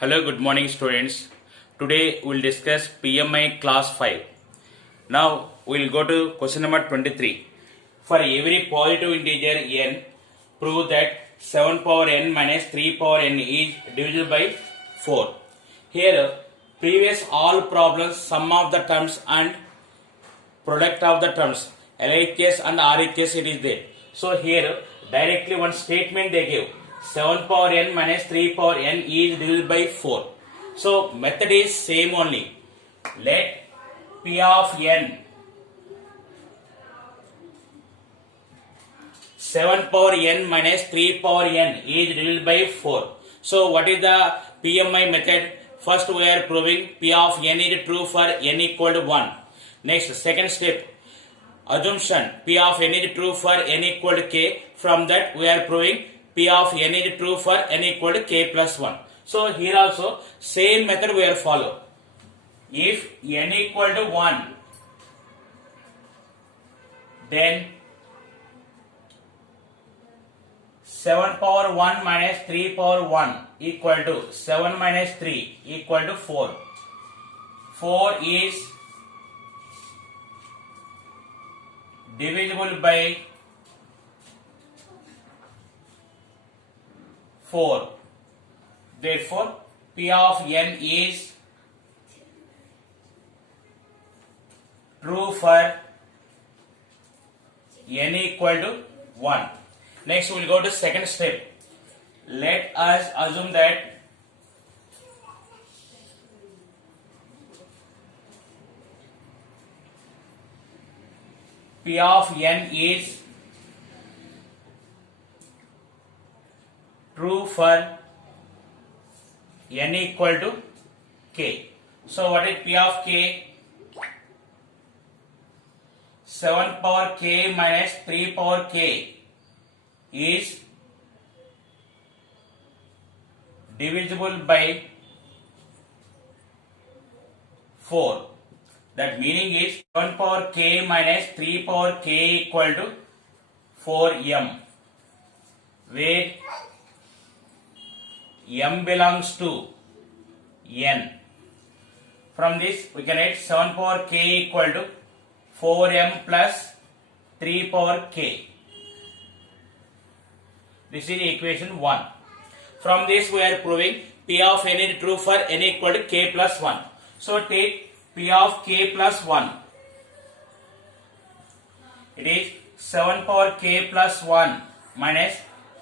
Hello, good morning students. Today we will discuss PMI class 5. Now we will go to question number 23. For every positive integer n, prove that 7 power n minus 3 power n is divisible by 4. Here previous all problems, sum of the terms and product of the terms, LHS and RHS it is there. So here directly one statement they give. 7 power n minus 3 power n is divided by 4. So method is same only. Let P of n 7 power n minus 3 power n is divided by 4. So what is the PMI method? First we are proving P of n is true for n equal to 1. Next second step, assumption P of n is true for n equal to k. From that we are proving P of n is true for n equal to k plus 1. So here also same method we are follow. If n equal to 1, then 7 power 1 minus 3 power 1 equal to 7 minus 3 equal to 4. 4 is divisible by 4. Therefore, P of n is true for n equal to 1. Next, we will go to second step. Let us assume that P of n is true for n equal to k. So what is P of k? 7 power k minus 3 power k is divisible by 4. That meaning is 7 power k minus 3 power k equal to 4m, where m belongs to n. From this we can write 7 power k equal to 4m plus 3 power k. This is equation 1. From this we are proving P of n is true for n equal to k plus 1. So take P of k plus 1. It is 7 power k plus 1 minus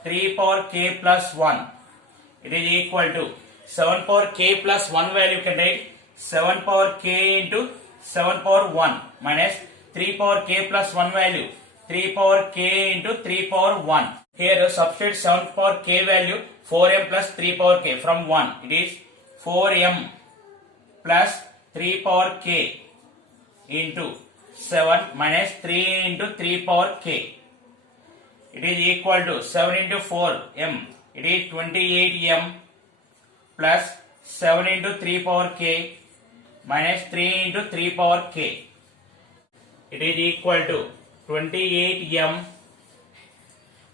3 power k plus 1. It is equal to 7 power k plus 1 value can write 7 power k into 7 power 1 minus 3 power k plus 1 value 3 power k into 3 power 1. Here substitute 7 power k value 4m plus 3 power k from 1. It is 4m plus 3 power k into 7 minus 3 into 3 power k. It is equal to 7 into 4m. It is 28m plus 7 into 3 power k minus 3 into 3 power k. It is equal to 28m.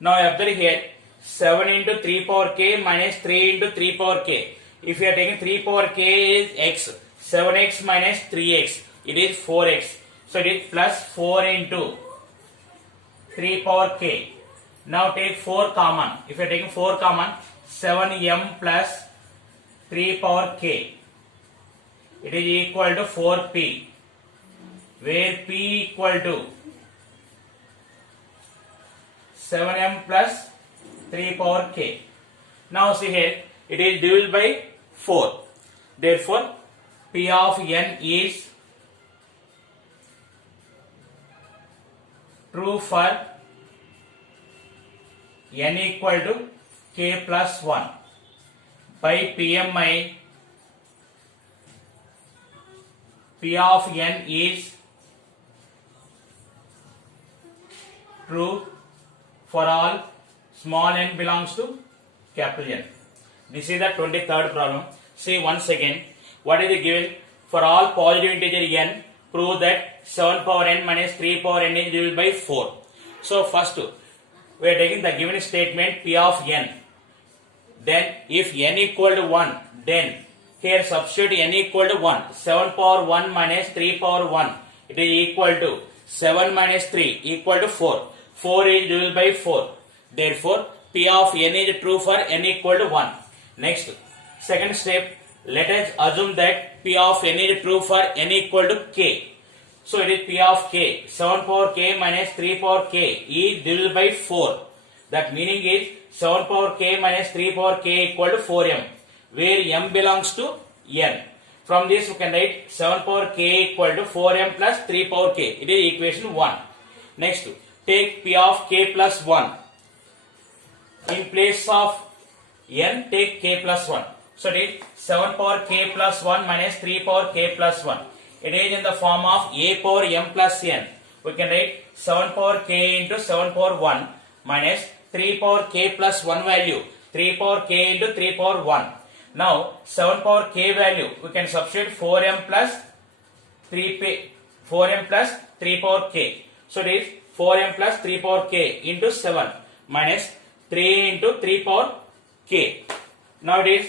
Now observe here 7 into 3 power k minus 3 into 3 power k. If you are taking 3 power k is x. 7x minus 3x. It is 4x. So it is plus 4 into 3 power k. Now take 4 common. If you are taking 4 common, 7m plus 3 power k. It is equal to 4p, where p equal to 7m plus 3 power k. Now see here, it is divisible by 4. Therefore, P of n is true for n equal to k plus 1. By PMI, P of n is true for all small n belongs to capital N. This is the 23rd problem. See once again, what is the given? For all positive integer n, prove that 7 power n minus 3 power n is divisible by 4. So first we are taking the given statement P of n. Then if n equal to 1, Then here substitute n equal to 1. 7 power 1 minus 3 power 1. It is equal to 7 minus 3 equal to 4. 4 is divisible by 4. Therefore, P of n is true for n equal to 1. Next, second step, let us assume that P of n is true for n equal to k. So it is P of k. 7 power k minus 3 power k is divisible by 4. That meaning is 7 power k minus 3 power k equal to 4m, where m belongs to n. From this we can write 7 power k equal to 4m plus 3 power k. It is equation 1. Next, take P of k plus 1. In place of n, take k plus 1. So it is 7 power k plus 1 minus 3 power k plus 1. It is in the form of a power m plus n. We can write 7 power k into 7 power 1 minus 3 power k plus 1 value. 3 power k into 3 power 1. Now 7 power k value we can substitute 4m plus 3 power k. So it is 4m plus 3 power k into 7 minus 3 into 3 power k. Now it is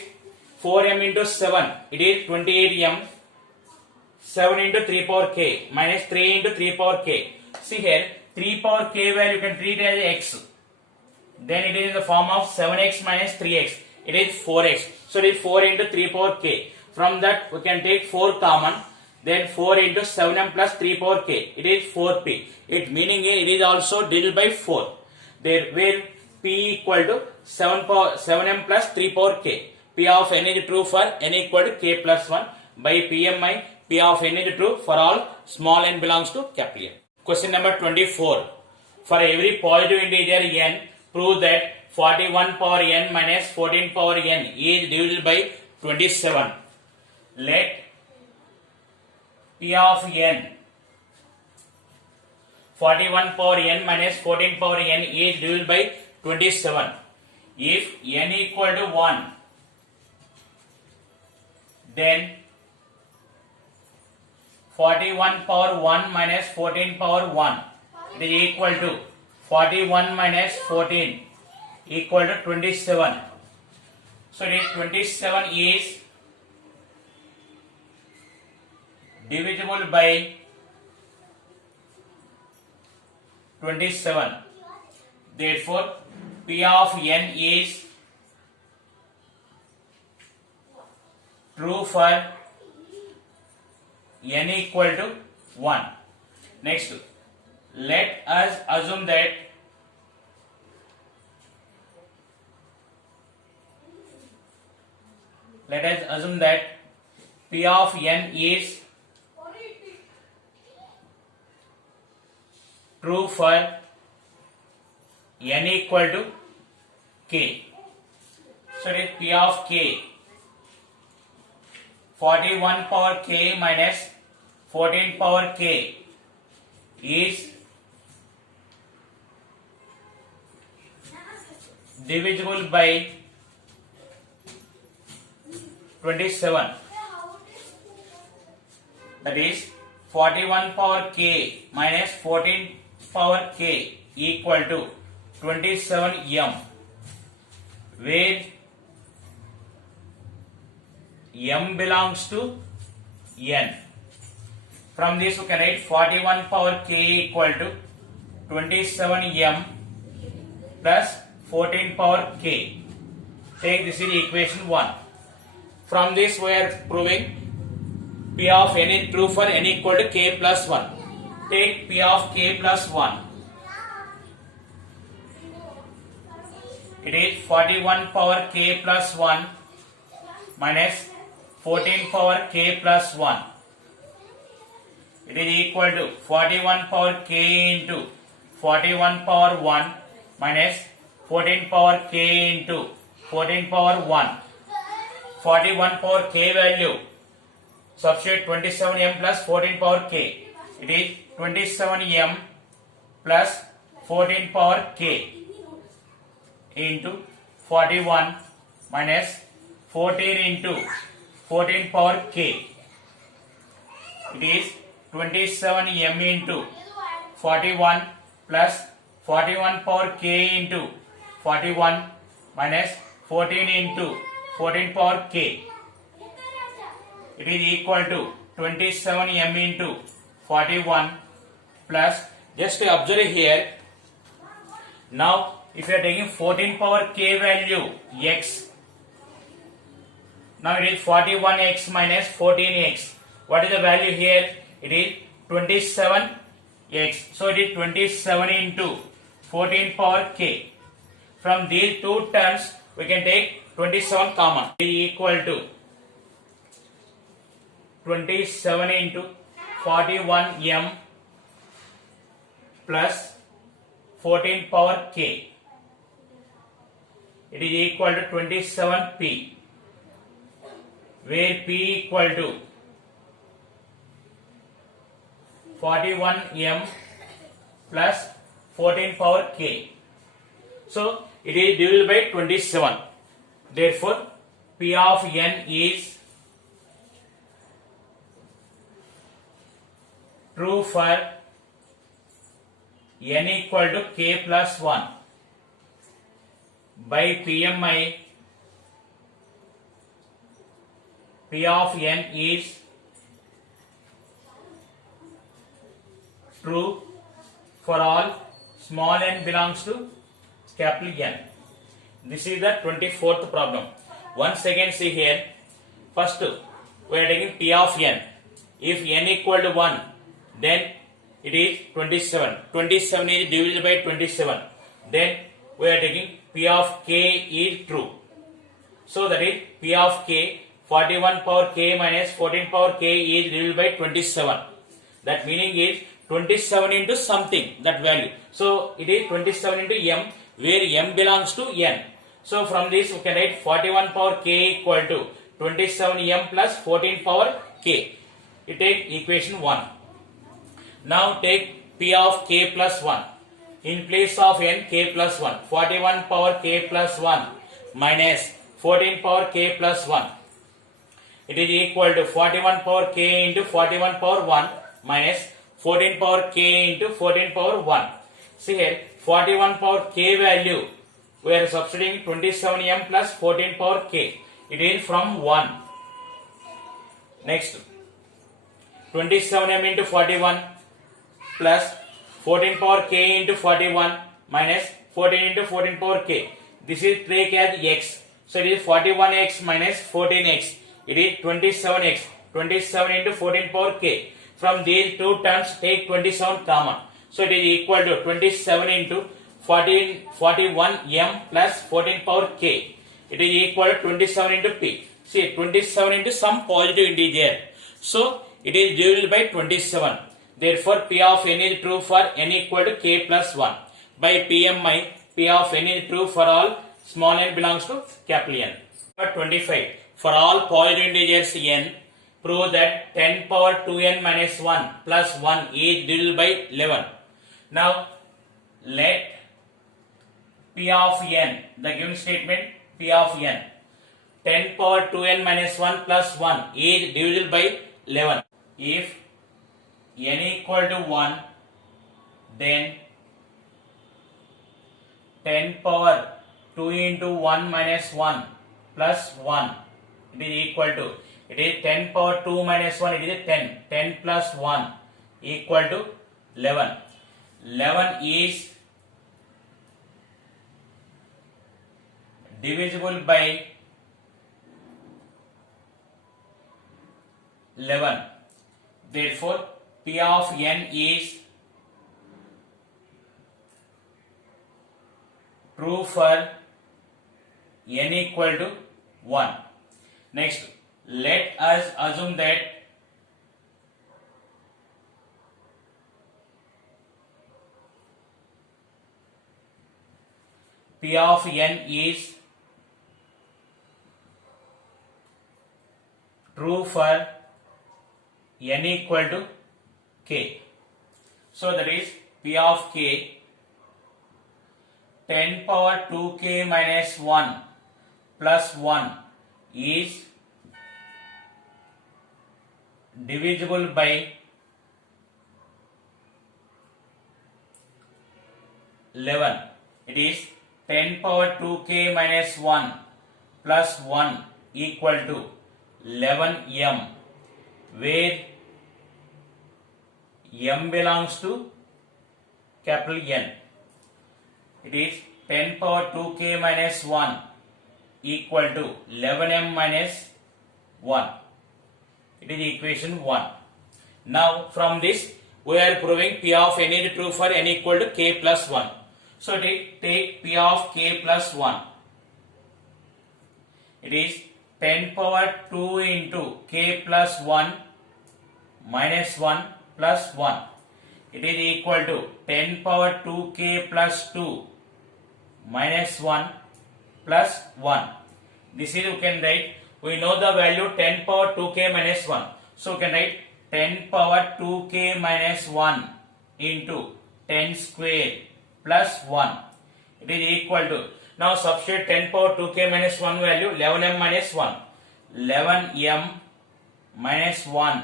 4m into 7. It is 28m. 7 into 3 power k minus 3 into 3 power k. See here 3 power k value you can treat as x. Then it is in the form of 7x minus 3x. It is 4x. So it is 4 into 3 power k. From that we can take 4 common. Then 4 into 7m plus 3 power k. It is 4p. It meaning it is also divided by 4. There where p equal to 7m plus 3 power k. P of n is true for n equal to k plus 1 by PMI. P of n is true for all small n belongs to capital N. Question number 24. For every positive integer n, prove that 41 power n minus 14 power n is divisible by 27. Let P of n 41 power n minus 14 power n is divisible by 27. If n equal to 1, then 41 power 1 minus 14 power 1 it is equal to 41 minus 14 equal to 27. So it is 27 is divisible by 27. Therefore, P of n is true for n equal to 1. Next, let us assume that P of n is true for n equal to k. So it is P of k 41 power k minus 14 power k is divisible by 27. That is 41 power k minus 14 power k equal to 27m, where m belongs to n. From this we can write 41 power k equal to 27m plus 14 power k. Take this is equation 1. From this we are proving P of n is true for n equal to k plus 1. Take P of k plus 1. It is 41 power k plus 1 minus 14 power k plus 1. It is equal to 41 power k into 41 power 1 minus 14 power k into 14 power 1. 41 power k value, substitute 27m plus 14 power k. It is 27m plus 14 power k into 41 minus 14 into 14 power k. It is 27m into 41 plus 41 power k into 41 minus 14 into 14 power k. it is equal to 27m into 41 plus, just observe here. Now if you are taking 14 power k value x, now it is 41x minus 14x. What is the value here? It is 27x. So it is 27 into 14 power k. From these two terms we can take 27 common. It is equal to 27 into 41m plus 14 power k. It is equal to 27p, where p equal to 41m plus 14 power k. So it is divided by 27. Therefore p of n is true for n equal to k plus 1 by PMI. P of n is true for all small n belongs to capital N. This is the 24th problem. Once again see here. First we are taking P of n. If n equal to 1, then it is 27. 27 is divided by 27. Then we are taking P of k is true. So that is P of k, 41 power k minus 14 power k is divided by 27. That meaning is 27 into something, that value. So it is 27 into m, where m belongs to n. So from this we can write 41 power k equal to 27m plus 14 power k. You take equation 1. Now take P of k plus 1. In place of n, k plus 1. 41 power k plus 1 minus 14 power k plus 1. It is equal to 41 power k into 41 power 1 minus 14 power k into 14 power 1. See here, 41 power k value, we are substituting 27m plus 14 power k. It is from 1. Next, 27m into 41 plus 14 power k into 41 minus 14 into 14 power k. This is take as x. So it is 41x minus 14x. It is 27x. 27 into 14 power k. From these two terms take 27 common. So it is equal to 27 into 41m plus 14 power k. It is equal to 27 into p. See, 27 into some positive integer. So it is divided by 27. Therefore P of n is true for n equal to k plus 1. By PMI, P of n is true for all small n belongs to capital N. Number 25. For all positive integers n, prove that 10 power 2n minus 1 plus 1 is divided by 11. Now let P of n, the given statement P of n, 10 power 2n minus 1 plus 1 is divisible by 11. If n equal to 1, then 10 power 2 into 1 minus 1 plus 1, it is equal to, it is 10 power 2 minus 1, it is 10. 10 plus 1 equal to 11. 11 is divisible by 11. Therefore P of n is true for n equal to 1. Next, let us assume that P of n is true for n equal to k. So that is P of k 10 power 2k minus 1 plus 1 is divisible by 11. It is 10 power 2k minus 1 plus 1 equal to 11m where m belongs to capital N. It is 10 power 2k minus 1 equal to 11m minus 1. It is equation 1. Now from this we are proving P of n is true for n equal to k plus 1. So take P of k plus 1. It is 10 power 2 into k plus 1 minus 1 plus 1. It is equal to 10 power 2k plus 2 minus 1 plus 1. This is you can write, we know the value 10 power 2k minus 1. So you can write 10 power 2k minus 1 into 10 square plus 1. It is equal to, now substitute 10 power 2k minus 1 value 11m minus 1. 11m minus 1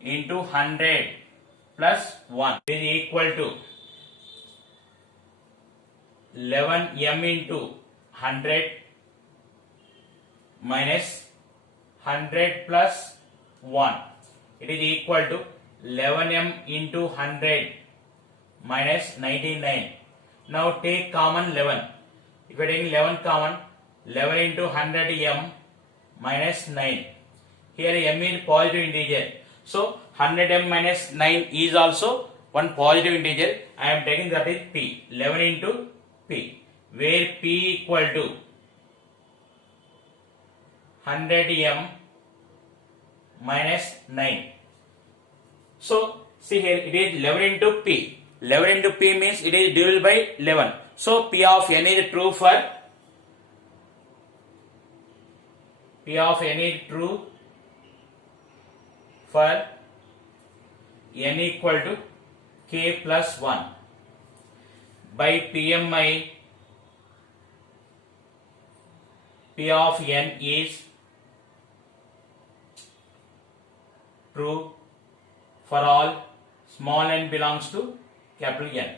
into 100 plus 1. It is equal to 11m into 100 minus 100 plus 1. It is equal to 11m into 100 minus 99. Now take common 11. If you are taking 11 common, 11 into 100m minus 9. Here m is positive integer. So 100m minus 9 is also one positive integer. I am taking that is p. 11 into p, where p equal to 100m minus 9. So see here it is 11 into p. 11 into p means it is divisible by 11. So P of n is true for n equal to k plus 1. By PMI, P of n is true for all small n belongs to capital N.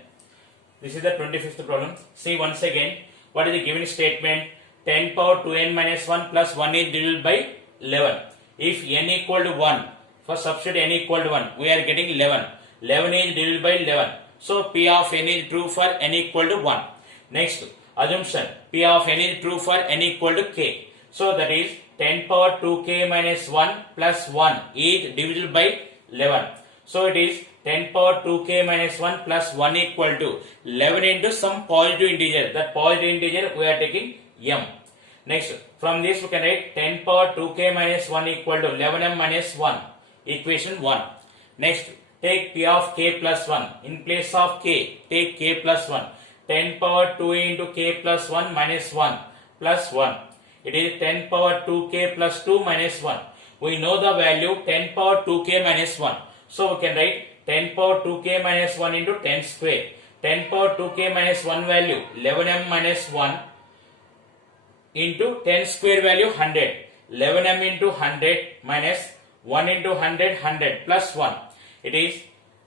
This is the 25th problem. See once again, what is the given statement? 10 power 2n minus 1 plus 1 is divided by 11. If n equal to 1, for substitute n equal to 1, we are getting 11. 11 is divided by 11. So P of n is true for n equal to 1. Next, assumption, P of n is true for n equal to k. So that is 10 power 2k minus 1 plus 1 is divisible by 11. So it is 10 power 2k minus 1 plus 1 equal to 11 into some positive integer. That positive integer we are taking m. Next, from this we can write 10 power 2k minus 1 equal to 11m minus 1. Equation 1. Next, take P of k plus 1. In place of k, take k plus 1. 10 power 2 into k plus 1 minus 1 plus 1. It is 10 power 2k plus 2 minus 1. We know the value 10 power 2k minus 1. So we can write 10 power 2k minus 1 into 10 square. 10 power 2k minus 1 value 11m minus 1 into 10 square value 100. 11m into 100 minus 1 into 100 100 plus 1. It is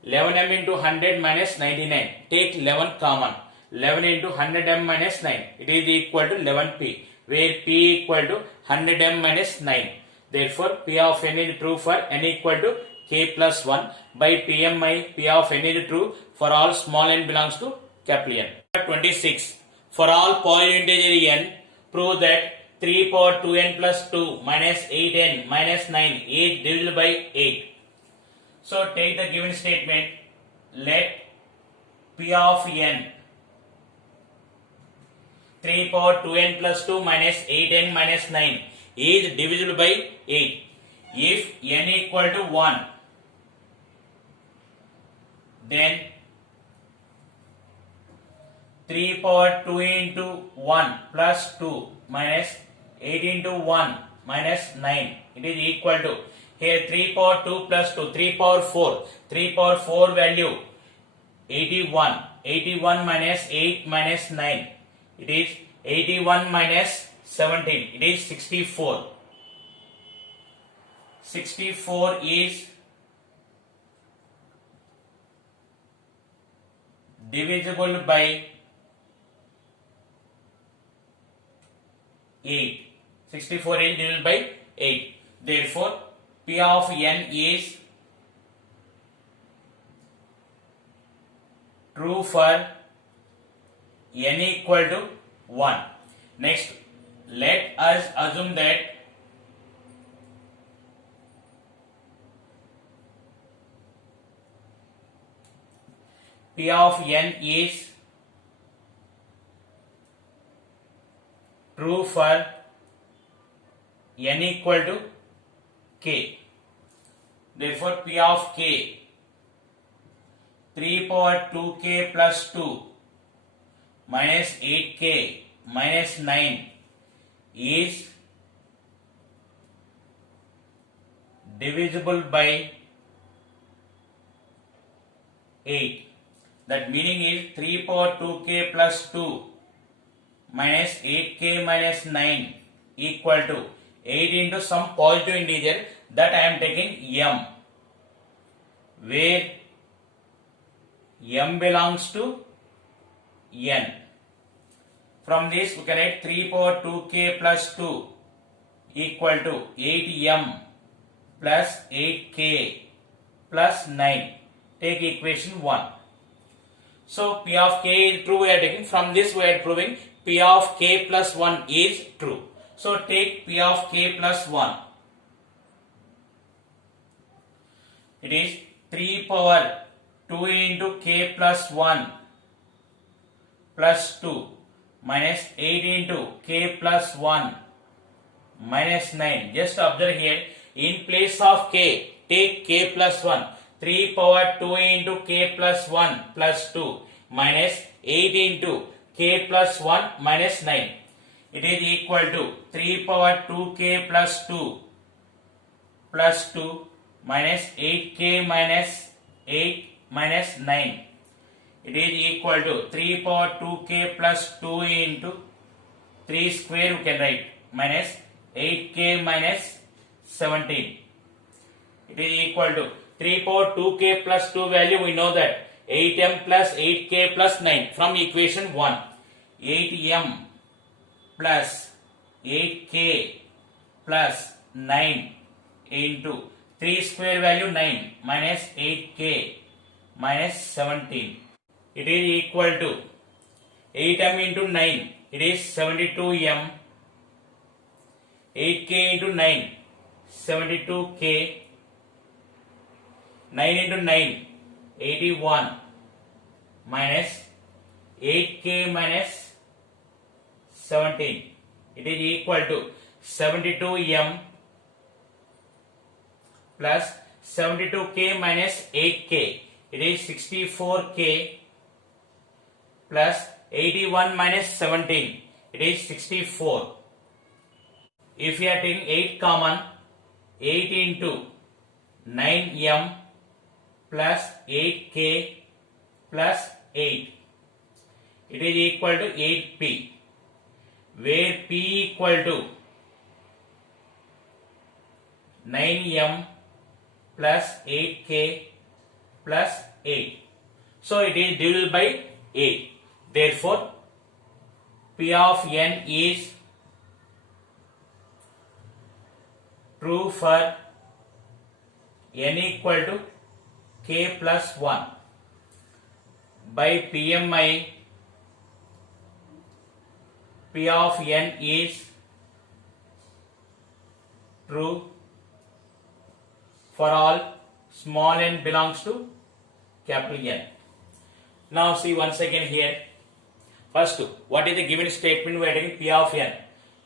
11m into 100 minus 99. Take 11 common. 11 into 100m minus 9. It is equal to 11p, where p equal to 100m minus 9. Therefore, P of n is true for n equal to k plus 1. By PMI, P of n is true for all small n belongs to capital N. 26. For all positive integer n, prove that 3 power 2n plus 2 minus 8n minus 9 is divisible by 8. So take the given statement. Let P of n 3 power 2n plus 2 minus 8n minus 9 is divisible by 8. If n equal to 1, then 3 power 2 into 1 plus 2 minus 8 into 1 minus 9. It is equal to, here 3 power 2 plus 2, 3 power 4. 3 power 4 value 81. 81 minus 8 minus 9. It is 81 minus 17. It is 64. 64 is divisible by 8. 64 is divisible by 8. Therefore, P of n is true for n equal to 1. Next, let us assume that P of n is true for n equal to k. Therefore, P of k 3 power 2k plus 2 minus 8k minus 9 is divisible by 8. That meaning is 3 power 2k plus 2 minus 8k minus 9 equal to 8 into some positive integer that I am taking m, where m belongs to n. From this we can write 3 power 2k plus 2 equal to 8m plus 8k plus 9. Take equation 1. So P of k is true we are taking. From this we are proving P of k plus 1 is true. So take P of k plus 1. It is 3 power 2 into k plus 1 plus 2 minus 8 into k plus 1 minus 9. Just observe here, in place of k, take k plus 1. 3 power 2 into k plus 1 plus 2 minus 8 into k plus 1 minus 9. It is equal to 3 power 2k plus 2 plus 2 minus 8k minus 8 minus 9. It is equal to 3 power 2k plus 2 into 3 square we can write minus 8k minus 17. It is equal to 3 power 2k plus 2 value we know that 8m plus 8k plus 9 from equation 1. 8m plus 8k plus 9 into 3 square value 9 minus 8k minus 17. It is equal to 8m into 9. It is 72m. 8k into 9. 72k. 9 into 9. 81 minus 8k minus 17. It is equal to 72m plus 72k minus 8k. It is 64k plus 81 minus 17. It is 64. If you are taking 8 common, 8 into 9m plus 8k plus 8. It is equal to 8p, where p equal to 9m plus 8k plus 8. So it is divisible by 8. Therefore, P of n is true for n equal to k plus 1. By PMI, P of n is true for all small n belongs to capital N. Now see once again here. First, what is the given statement we are taking P of n?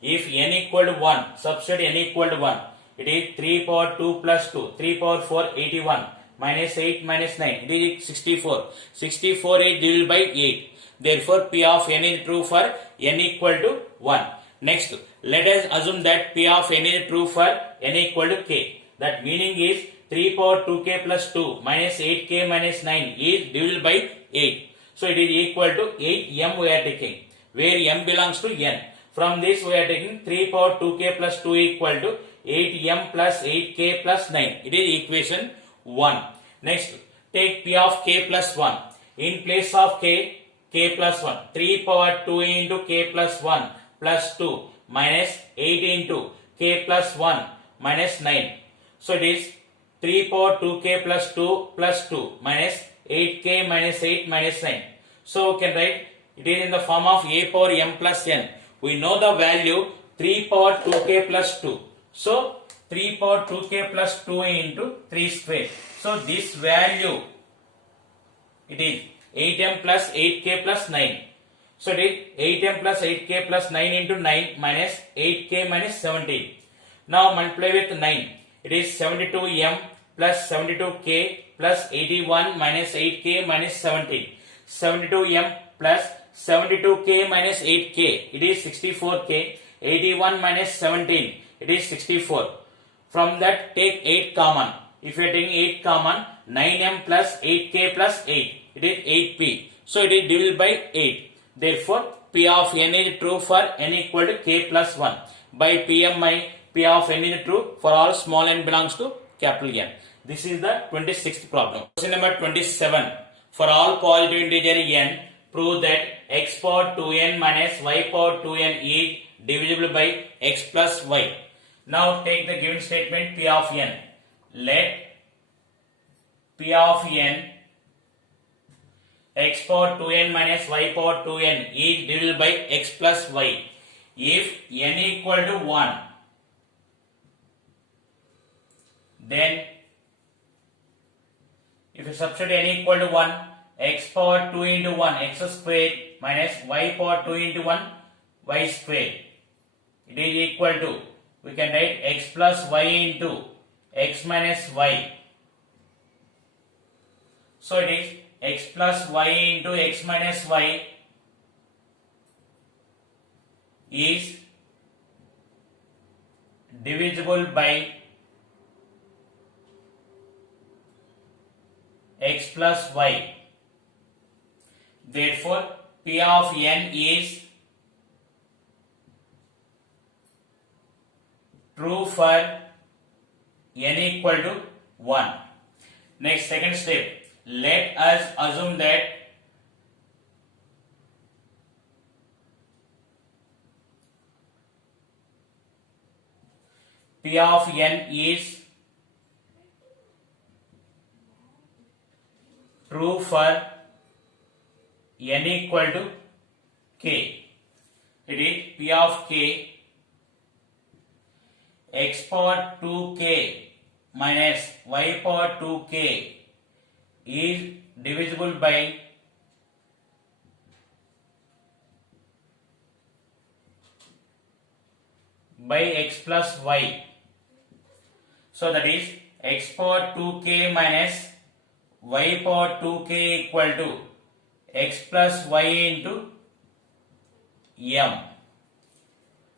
If n equal to 1, substitute n equal to 1. It is 3 power 2 plus 2. 3 power 4, 81. Minus 8 minus 9. It is 64. 64 is divided by 8. Therefore, P of n is true for n equal to 1. Next, let us assume that P of n is true for n equal to k. That meaning is 3 power 2k plus 2 minus 8k minus 9 is divisible by 8. So it is equal to 8m we are taking, where m belongs to n. From this we are taking 3 power 2k plus 2 equal to 8m plus 8k plus 9. It is equation 1. Next, take P of k plus 1. In place of k, k plus 1. 3 power 2 into k plus 1 plus 2 minus 8 into k plus 1 minus 9. So it is 3 power 2k plus 2 minus 8k minus 8 minus 9. So we can write it is in the form of a power m plus n. We know the value 3 power 2k plus 2. So 3 power 2k plus 2 into 3 square. So this value it is 8m plus 8k plus 9. So it is 8m plus 8k plus 9 into 9 minus 8k minus 17. Now multiply with 9. It is 72m plus 72k plus 81 minus 8k minus 17. 72m plus 72k minus 8k. It is 64k. 81 minus 17. It is 64. From that take 8 common. If you are taking 8 common, 9m plus 8k plus 8. It is 8p. So it is divisible by 8. Therefore, P of n is true for n equal to k plus 1. By PMI, P of n is true for all small n belongs to capital N. This is the 26th problem. Question number 27. For all positive integer n, prove that x power 2n minus y power 2n is divisible by x plus y. Now take the given statement P of n. Let P of n x power 2n minus y power 2n is divisible by x plus y. If n equal to 1, then if you substitute n equal to 1, x power 2 into 1 x squared minus y power 2 into 1 y squared. It is equal to, we can write x plus y into x minus y. So it is x plus y into x minus y is divisible by x plus y. Therefore, P of n is true for n equal to 1. Next, second step. Let us assume that P of n is true for n equal to k. It is P of k x power 2k minus y power 2k is divisible by x plus y. So that is x power 2k minus y power 2k equal to x plus y into m.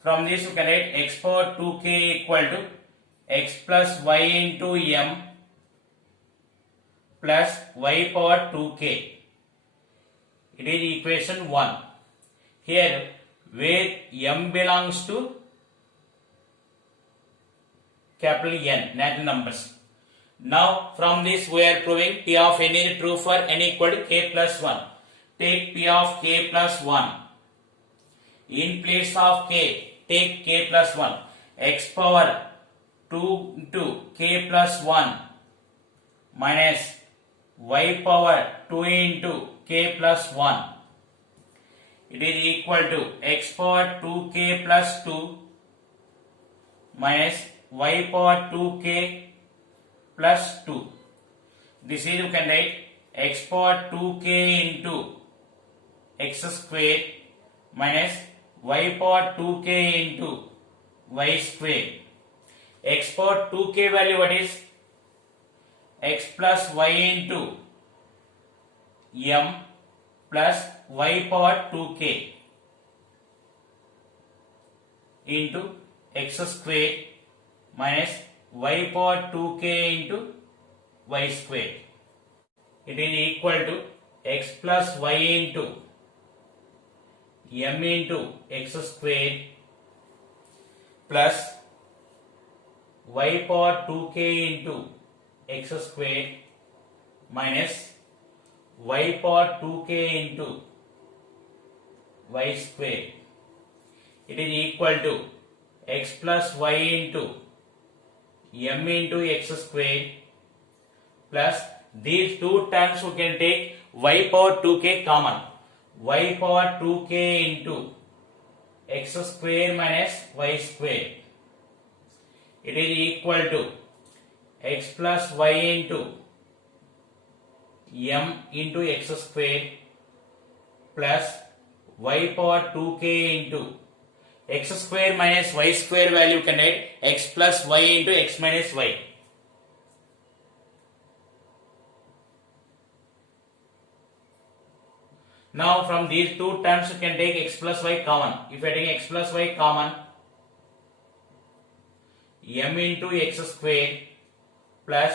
From this you can write x power 2k equal to x plus y into m plus y power 2k. It is equation 1. Here where m belongs to capital N, natural numbers. Now from this we are proving P of n is true for n equal to k plus 1. Take P of k plus 1. In place of k, take k plus 1. X power 2 into k plus 1 minus y power 2 into k plus 1. It is equal to x power 2k plus 2 minus y power 2k plus 2. This is, you can write x power 2k into x square minus y power 2k into y square. X power 2k value what is? X plus y into m plus y power 2k into x square minus y power 2k into y square. It is equal to x plus y into m into x square plus y power 2k into x square minus y power 2k into y square. It is equal to x plus y into m into x square plus these two terms we can take y power 2k common. Y power 2k into x square minus y square. It is equal to x plus y into m into x square plus y power 2k into x square minus y square value can write x plus y into x minus y. Now from these two terms you can take x plus y common. If you are taking x plus y common, m into x square plus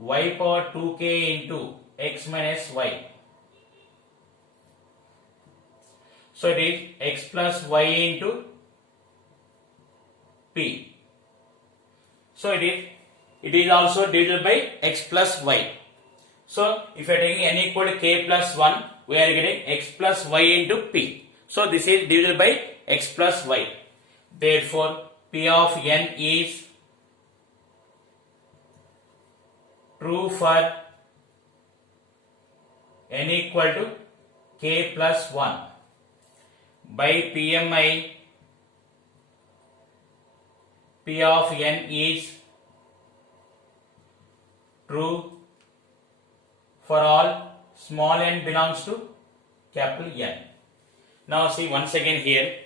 y power 2k into x minus y. So it is x plus y into p. So it is also divided by x plus y. So if you are taking n equal to k plus 1, we are getting x plus y into p. So this is divided by x plus y. Therefore p of n is true for n equal to k plus 1. By PMI, p of n is true for all small n belongs to capital N. Now see once again here,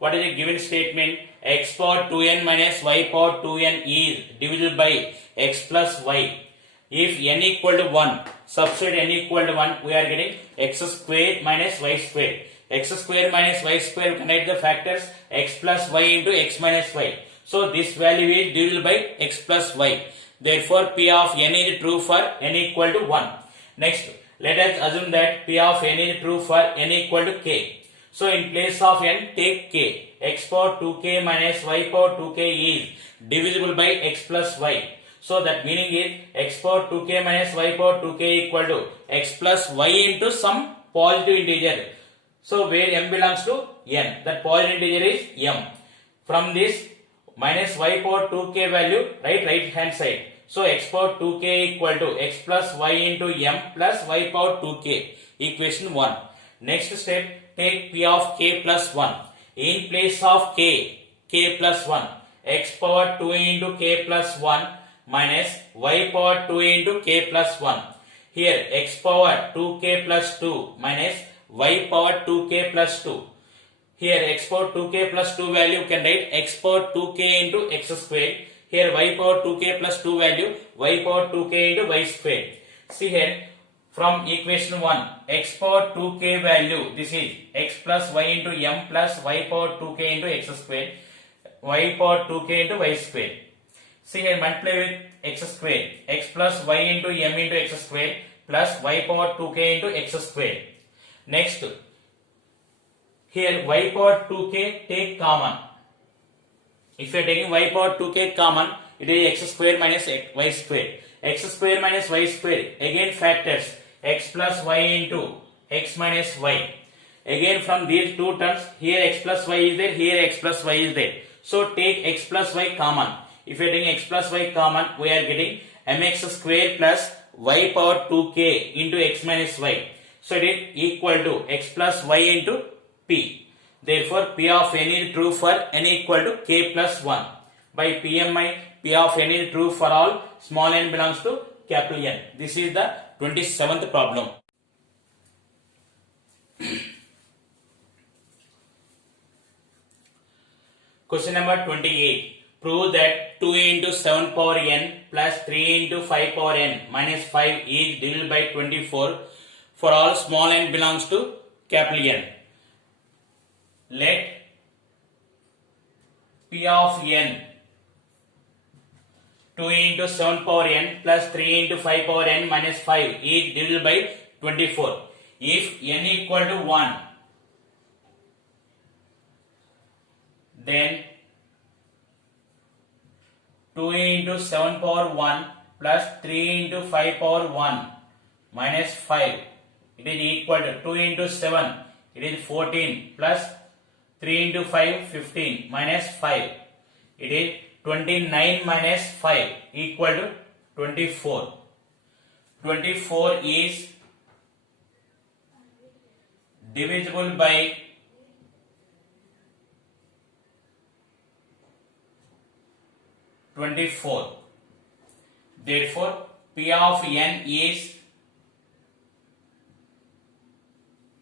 what is the given statement? X power 2n minus y power 2n is divisible by x plus y. If n equal to 1, substitute n equal to 1, we are getting x square minus y square. X square minus y square, we can write the factors x plus y into x minus y. So this value is divisible by x plus y. Therefore p of n is true for n equal to 1. Next, let us assume that p of n is true for n equal to k. So in place of n, take k. X power 2k minus y power 2k is divisible by x plus y. So that meaning is x power 2k minus y power 2k equal to x plus y into some positive integer. So where m belongs to n, that positive integer is m. From this minus y power 2k value, right hand side. So x power 2k equal to x plus y into m plus y power 2k, equation 1. Next step, take p of k plus 1. In place of k plus 1, x power 2 into k plus 1 minus y power 2 into k plus 1. Here x power 2k plus 2 minus y power 2k plus 2. Here x power 2k plus 2 value can write x power 2k into x square. Here y power 2k plus 2 value y power 2k into y square. See here, from equation 1, x power 2k value, this is x plus y into m plus y power 2k into x square, y power 2k into y square. See here, multiply with x square, x plus y into m into x square plus y power 2k into x square. Next, here y power 2k take common. If you are taking y power 2k common, it is x square minus y square. X square minus y square, again factors x plus y into x minus y. Again from these two terms, here x plus y is there, here x plus y is there. So take x plus y common. If you are taking x plus y common, we are getting mx square plus y power 2k into x minus y. So it is equal to x plus y into p. Therefore p of n is true for n equal to k plus 1. By PMI, p of n is true for all small n belongs to capital N. This is the 27th problem. Question number 28. Prove that 2 into 7 power n plus 3 into 5 power n minus 5 is divisible by 24 for all small n belongs to capital N. Let p of n 2 into 7 power n plus 3 into 5 power n minus 5 is divisible by 24. If n equal to 1, then 2 into 7 power 1 plus 3 into 5 power 1 minus 5, it is equal to 2 into 7, it is 14 plus 3 into 5, 15 minus 5, it is 29 minus 5 equal to 24. 24 is divisible by 24. Therefore, P of n is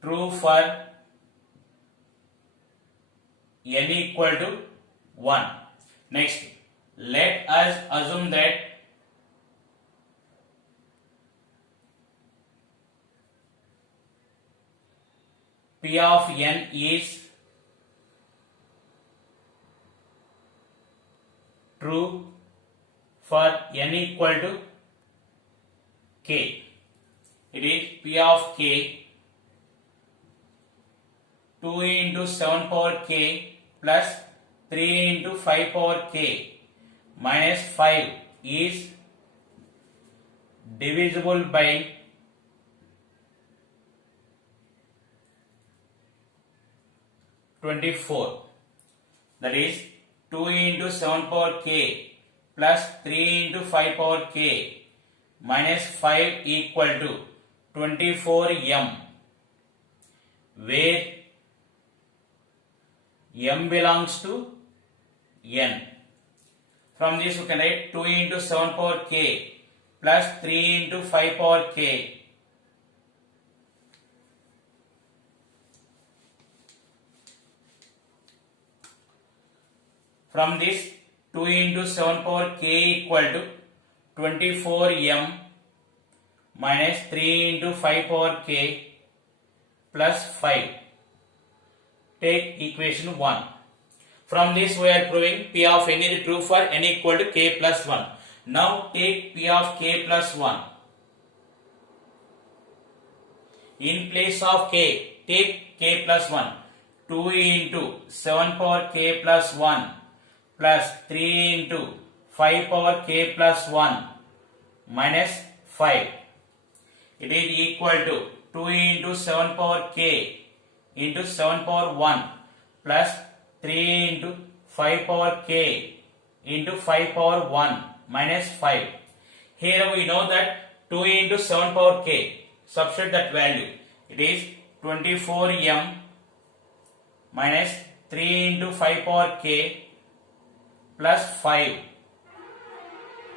true for n equal to 1. Next, let us assume that P of n is true for n equal to k. It is P of k 2 into 7 power k plus 3 into 5 power k minus 5 is divisible by 24. That is 2 into 7 power k plus 3 into 5 power k minus 5 equal to 24m, where m belongs to n. From this we can write 2 into 7 power k plus 3 into 5 power k from this 2 into 7 power k equal to 24m minus 3 into 5 power k plus 5. Take equation 1. From this we are proving P of n is true for n equal to k plus 1. Now take P of k plus 1. In place of k, take k plus 1. 2 into 7 power k plus 1 plus 3 into 5 power k plus 1 minus 5. It is equal to 2 into 7 power k into 7 power 1 plus 3 into 5 power k into 5 power 1 minus 5. Here we know that 2 into 7 power k, substitute that value. It is 24m minus 3 into 5 power k plus 5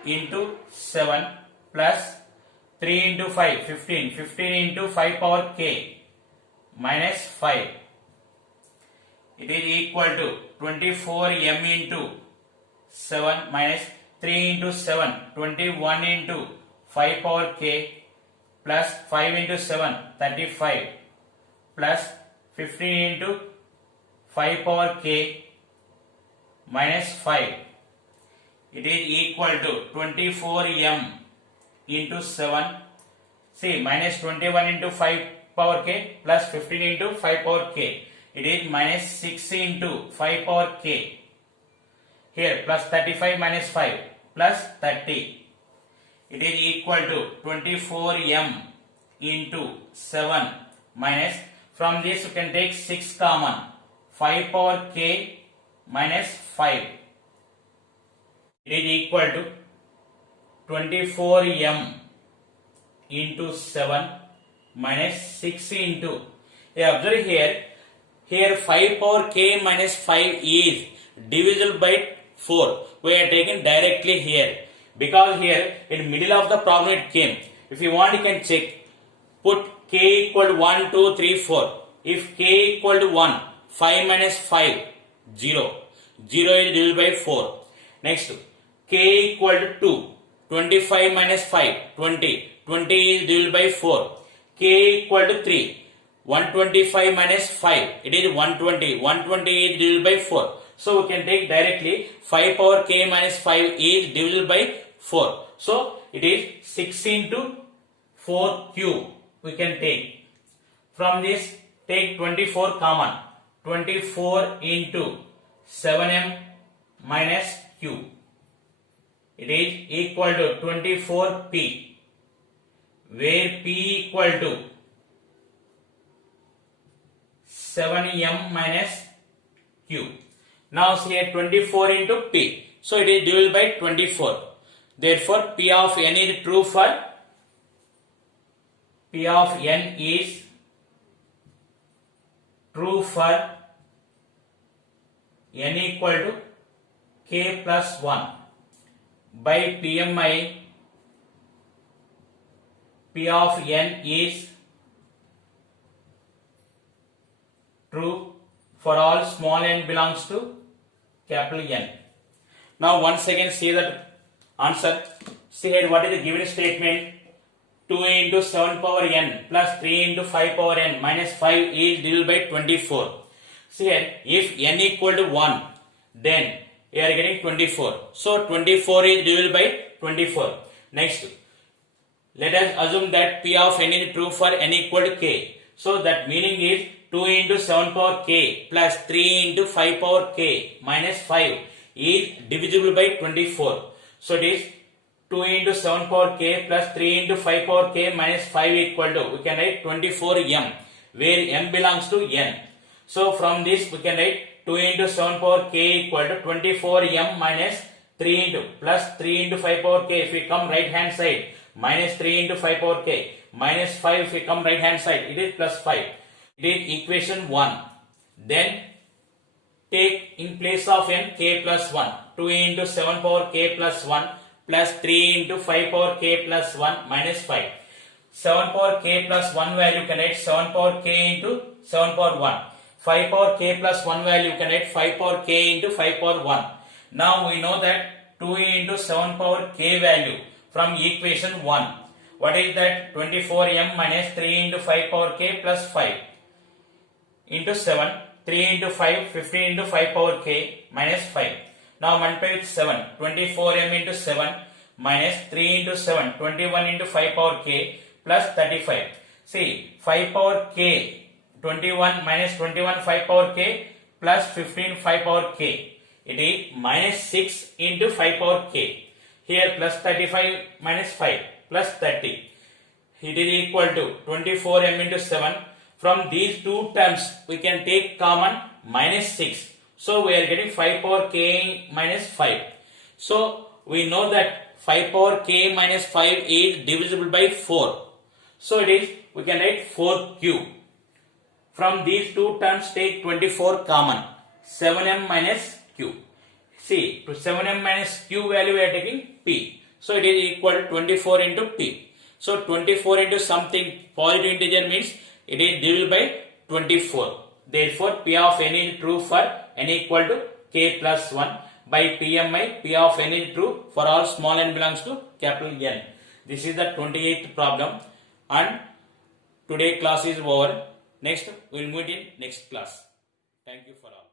into 7 plus 3 into 5, 15. 15 into 5 power k minus 5. It is equal to 24m into 7 minus 3 into 7, 21 into 5 power k plus 5 into 7, 35 plus 15 into 5 power k minus 5. It is equal to 24m into 7. See, minus 21 into 5 power k plus 15 into 5 power k. It is minus 6 into 5 power k. Here plus 35 minus 5 plus 30. It is equal to 24m into 7 minus, from this you can take 6 common, 5 power k minus 5. It is equal to 24m into 7 minus 6 into, observe here 5 power k minus 5 is divisible by 4. We are taking directly here, because here in middle of the problem it came. If you want, you can check. Put k equal to 1, 2, 3, 4. If k equal to 1, 5 minus 5, 0. 0 is divisible by 4. Next, k equal to 2. 25 minus 5, 20. 20 is divisible by 4. K equal to 3. 125 minus 5, it is 120. 120 is divisible by 4. So we can take directly 5 power k minus 5 is divisible by 4. So it is 6 into 4 cube. We can take. From this, take 24 common. 24 into 7m minus q. It is equal to 24p, where p equal to 7m minus q. Now see here 24 into p. So it is divisible by 24. Therefore, P of n is true for P of n is true for n equal to k plus 1 by PMI. P of n is true for all small n belongs to capital N. Now once again see that answer. See here what is the given statement. 2 into 7 power n plus 3 into 5 power n minus 5 is divided by 24. See here, if n equal to 1, then we are getting 24. So 24 is divisible by 24. Next, let us assume that P of n is true for n equal to k. So that meaning is 2 into 7 power k plus 3 into 5 power k minus 5 is divisible by 24. So it is 2 into 7 power k plus 3 into 5 power k minus 5 equal to, we can write 24m, where m belongs to n. So from this we can write 2 into 7 power k equal to 24m minus 3 into plus 3 into 5 power k. If we come right hand side, minus 3 into 5 power k minus 5, if we come right hand side, it is plus 5. It is equation 1. Then take in place of n k plus 1, 2 into 7 power k plus 1 plus 3 into 5 power k plus 1 minus 5. 7 power k plus 1 value can write 7 power k into 7 power 1. 5 power k plus 1 value can write 5 power k into 5 power 1. Now we know that 2 into 7 power k value from equation 1. What is that? 24m minus 3 into 5 power k plus 5 into 7. 3 into 5, 15 into 5 power k minus 5. Now multiply with 7. 24m into 7 minus 3 into 7. 21 into 5 power k plus 35. See, 5 power k, 21 minus 21 5 power k plus 15 5 power k. It is minus 6 into 5 power k. Here plus 35 minus 5 plus 30. It is equal to 24m into 7. From these two terms, we can take common minus 6. So we are getting 5 power k minus 5. So we know that 5 power k minus 5 is divisible by 4. So it is, we can write 4q. From these two terms, take 24 common. 7m minus q. See, to 7m minus q value we are taking p. So it is equal to 24 into p. So 24 into something positive integer means it is divisible by 24. Therefore, P of n is true for n equal to k plus 1 by PMI. P of n is true for all small n belongs to capital N. This is the 28th problem, and today class is over. Next, we will meet in next class. Thank you for all.